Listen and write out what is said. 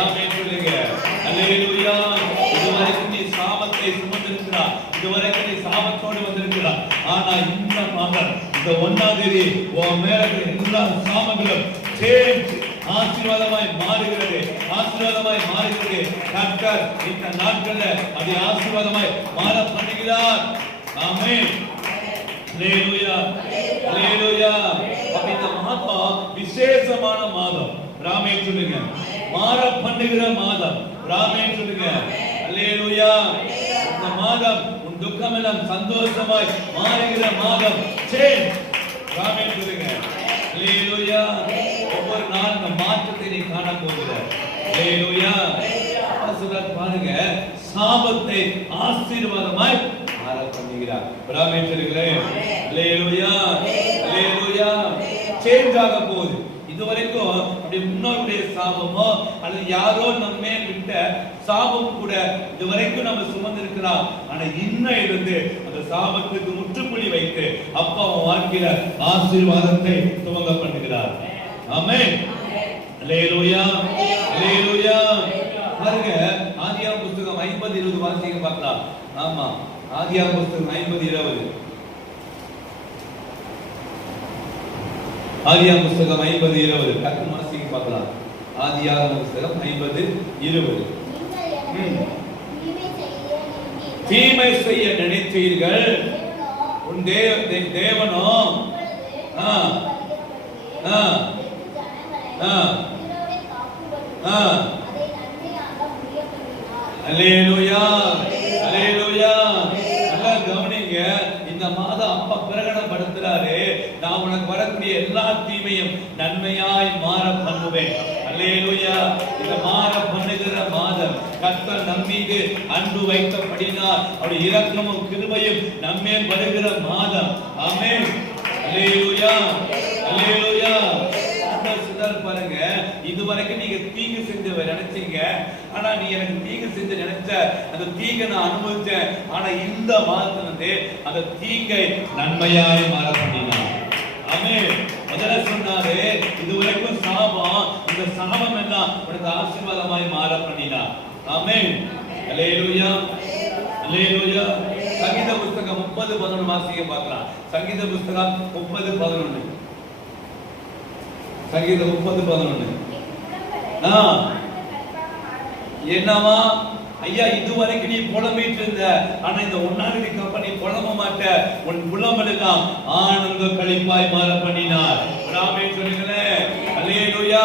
ஆமென் சொல்லுங்க. அல்லேலூயா. இதுவரைக்கும் நீ சாபத்தை சுமந்திருக்கிறாய், இதுவரைக்கும் நீ சாபத்தோடு வந்திருக்கிறாய். ஆனா இந்த மாதம் இந்த 1ஆம் தேதி உன் மேல எல்லா சாபங்களும் சேர்ந்து ஆசீர்வாதமாய் மாறுகிறது, ஆசீர்வாதமாய் மாறுகிறது. கர்த்தர் இந்த நாட்கள்ல அதை ஆசீர்வாதமாய் மாற பண்ணுகிறார். ஆமென். அல்லேலூயா, அல்லேலூயா. இந்த மாதம் விசேஷமான மாதம். ஆமென் சொல்லுங்க. மாற பண்ணுகிற மாதம். ஆமென் சொல்லுங்க. அல்லேலூயா. இந்த மாதம் உன் துக்கம் எல்லாம் சந்தோஷமாய் மாறுகிற மாதம். சேஞ்ச். ஆமென் சொல்லுங்க. அல்லேலூயா. ஒவ்வொரு நாள் இந்த மாற்றத்தை நீ காண போகிறாய். அல்லேலூயா. சொல்றார் பாருங்க, சாபத்தை ஆசீர்வாதமாய் மாற பண்ணுகிறார். ஆமென் சொல்லுங்களே. அல்லேலூயா, அல்லேலூயா. சேஞ்ச் ஆக போகுது. இதுவரைக்கும் அப்படி முன்னோருடைய சாபமோ அல்லது யாரோ நம்ம விட்ட சாபம் கூட இதுவரைக்கும் நம்ம சுமந்திருக்கிறோம். ஆனா இன்னும் இருந்து அந்த சாபத்துக்கு முற்றுப்புள்ளி வைத்து அப்பா அவன் வாழ்க்கையில ஆசீர்வாதத்தை துவங்க பண்ணுகிறார். ஆமென். அல்லேலூயா, அல்லேலூயா. பாருங்க, ஆதியாகமம் புத்தகம் 50:20 வாசிக்க பார்க்கலாம். ஆமா, ஆதியாகமம் புத்தகம் 50:20. ஆதியாகமம் புத்தகம் 50:20 டக்கு வாசிக்க பார்க்கலாம். ஆதியாகமம் புத்தகம் 50:20. தீமை செய்ய நினைத்தீர்கள், உன் தேவனோ அல்லேலூயா, அல்லேலூயா. நல்லா கவனிங்க. இந்த மாதம் அப்பா பிரகடனப்படுத்துறாரு, நான் உனக்கு வரக்கூடிய எல்லா தீமையும் நன்மையாய் மாற பண்ணுவேன். அல்லேலூயா. இந்த மாற பண்ணுகிற மாதம் கர்த்தர் நம் மீது அன்பு வைத்தபடினால் அவருடைய இரக்கமும் கிருபையும் நம்மே வருகிற மாதம். ஆமென். அல்லேலூயா, அல்லேலூயா. பாருங்க, இதுவரைக்கும் நீங்க தீங்கு செஞ்ச நினைச்சீங்க, ஆனா நீ எனக்கு தீங்கு செஞ்சு நினைச்ச அந்த தீங்கை நான் அனுபவிச்சேன். ஆனா இந்த மாதத்துல இருந்து அந்த தீங்கை நன்மையாய் மாற பண்ணினார். ஆமென். முதல்ல சொன்னாரு, இதுவரைக்கும் சாபம், இந்த சாபம் எல்லாம் உனக்கு ஆசீர்வாதமாய் மாற பண்ணினார். ஆமென். அல்லேலூயா, அல்லேலூயா. சங்கீத புத்தகம் 30:11 வாசிக்க பார்க்கலாம். சங்கீத புத்தகம் 30:11. சங்கீதம் 30:11. என்னவா ஐயா, இதுவரைக்கும் நீ புலம்பிட்டு இருந்த, ஆனா இந்த 1ஆம் தேதிக்கு அப்புறம் நீ புலம்ப மாட்ட. உன் புலம்பல் எல்லாம் ஆனந்த களிப்பாய் மாற பண்ணினார். ஆமென் சொல்லுங்களேன். அல்லேலூயா.